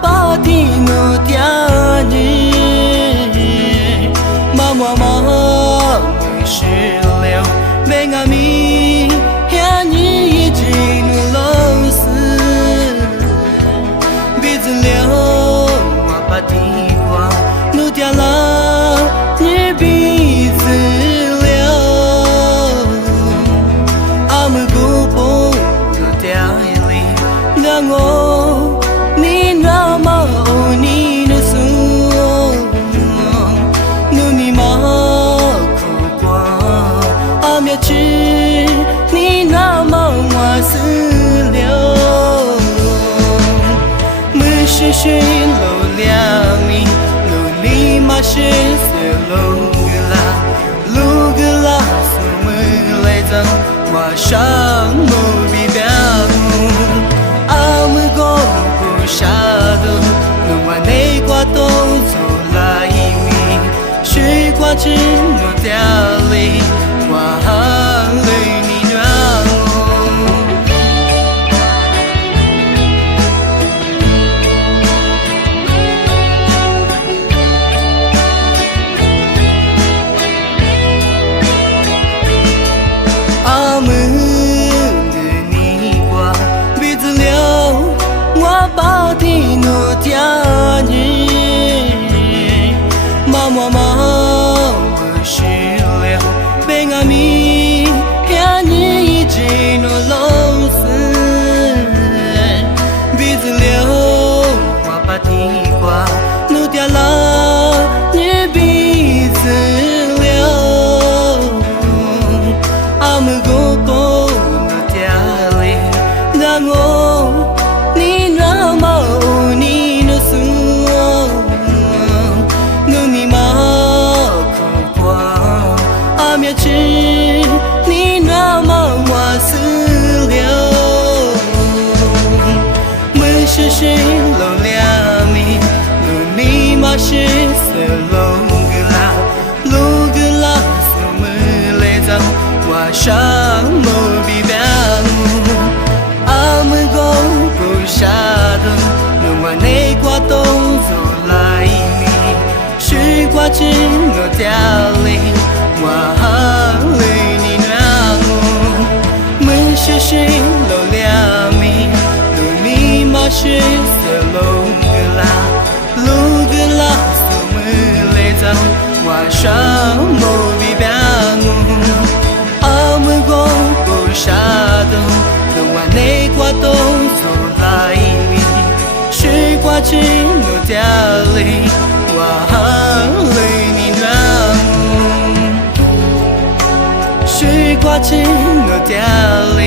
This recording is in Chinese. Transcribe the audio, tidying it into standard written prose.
把地努点你，妈妈妈没事了，别阿咪呀你一直努老死，鼻子了我把地瓜努点了你鼻子了，阿姆古布努点里让我。你那么你的手，努你妈苦瓜，阿面吃你那么我死了，没事事路两米，路里马是死路个啦，什么来着？马上没必要，阿姆go。下的路完内瓜都走来米，水瓜子路掉里，我喊泪你让阿姆的你瓜鼻子了。把地努点你，妈妈妈不是了，别阿咪呀你一直努老死，鼻子了，我把地瓜努点了，你鼻子了，阿姆古布努点里，让我。你那么你的手，努你妈苦瓜，阿面吃你那么我死了，没事事路两米，努你妈是死路个啦，什么来着？我上没必要。下的路完内瓜都走来米，水瓜子我掉里，我喊泪你让我，没事事路两米，路你妈是死路个啦，什么来着？我上没必要，阿姆过不下的路完内瓜都走。水瓜子我掉里，我喊泪你让我。水瓜子我掉里。